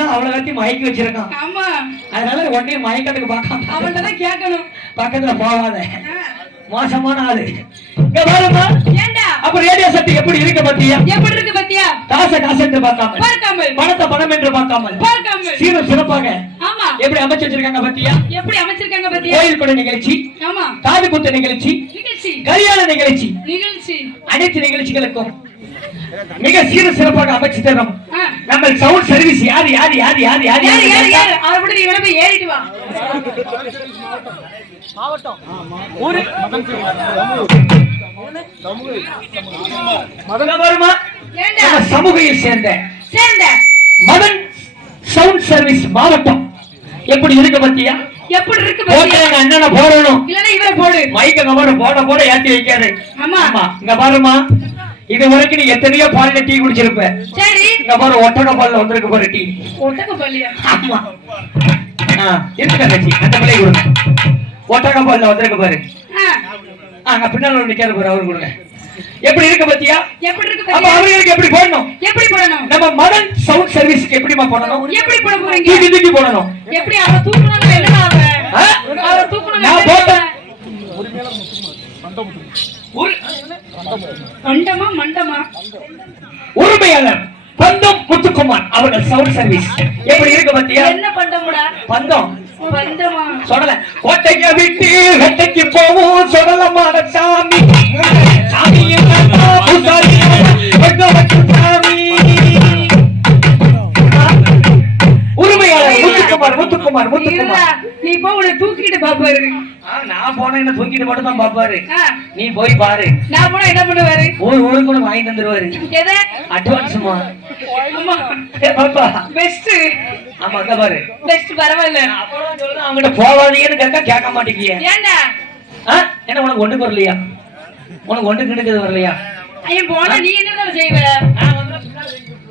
தான் அவ்வளவு கட்டி மயக்கி வச்சிருக்கான். ஆமா, அதனால உடனே மயக்கத்துக்கு பார்க்காம அவன்கிட்ட கேட்கணும். பக்கத்துல போகாத, மோசமான ஆளு. இங்க பாருமா, ஏண்டா அப்ப ரேடியோ செட் எப்படி இருக்கு பத்தியா? எப்படி இருக்கு பத்தியா? காசை காசு என்று பார்க்காமல், பணத்தை பணம் என்று பார்க்காமல், சீரும் சிறப்பாக ஆமா எப்படி அமைச்சு வச்சிருக்காங்க பத்தியா? எப்படி அமைச்சிருக்காங்க பத்தியா? கோயில் கொடை நிகழ்ச்சி, ஆமா, காது குத்து நிகழ்ச்சி, கல்யாண நிகழ்ச்சி, அனைத்து நிகழ்ச்சிகளுக்கும் மிக சீரும் சிறப்பாக அமைச்சு தரும் நம்ம சவுண்ட் சர்வீஸ். யாரு யாரு யாரு யாரு யாரு யாரு யாரு அவரை விட்டு நீ போய் ஏறிட்டு வா. மாவட்டம் ஊரு மதுரமா சமூகையை சேர்ந்த மதன் சவுண்ட் சர்வீஸ் மாவட்டம் எப்படி இருக்கு பத்தியா? எப்படி இருக்கு பத்தியா? அண்ணனை போடணும், இல்லனா இவரை போடு. மைக்க கவர போட போட ஏத்தி வைக்காது. ஆமா, இங்க பாருமா, இது வரைக்கும் நீ எத்தனையோ பால்ல டீ குடிச்சிருப்ப. சரி, இங்க பாரு ஒட்டக பால்ல வந்திருக்கு பாரு டீ. ஒட்டக பால்லையா? ஆமா, இருக்கு கட்சி அந்த பிள்ளை கொடுங்க. ஒட்டக பால்ல வந்திருக்கு பாரு. அங்க பின்னால நிக்காரு பாரு, அவரு கொடுங்க. எப்படி இருக்கு பத்தியா? எப்படி இருக்கு பத்தியா? அப்ப அவங்களுக்கு எப்படி போடணும்? எப்படி போடணும்? நம்ம மதன் சவுண்ட் சர்வீஸ்க்கு எப்படிமா போடணும்? எப்படி போட போறீங்க? தூக்கி போடணும். எப்படி அவ தூக்குனாங்க? என்ன அவ தூக்குனாங்க? நான் போட்டேன். மண்டமா மண்டமா உரிமையாளர் பந்தம் முத்துக்குமார் அவர்கள் சவுண்ட் சர்வீஸ் எப்படி இருக்கு பத்தியா? என்ன பண்டமுடா? பந்தம் பந்தமா சொடல. கோட்டைக்கு விட்டு வெட்டைக்கு போவோம் சொடலமான சாமி சாமி பூசாரி சாமி. உரிமையாளர் முத்துக்குமார் முத்துக்குமார் முத்துக்குமார். நீ போ, உன்னை தூக்கிட்டு பாப்பாரு. நான் போன என்ன தூக்கிட்டு மட்டும் தான் பாப்பாரு. நீ போய் பாரு. நான் போனா என்ன பண்ணுவாரு? ஒரு கூட வாங்கி தந்துருவாரு. எதை? அட்வான்ஸ்மா. அம்மா பாப்பா பெஸ்ட். ஆமா அங்க பாரு, பெஸ்ட் பரவாயில்ல. அப்பதான் சொல்றேன் அவங்கிட்ட போவாதீங்கன்னு கேட்க மாட்டேங்கிய. ஏண்டா? என்ன உனக்கு ஒண்ணுக்கு வரலையா? உனக்கு ஒண்ணு கிணக்குது வரலையா? ஐயன் போனா நீ என்னதான் செய்வ?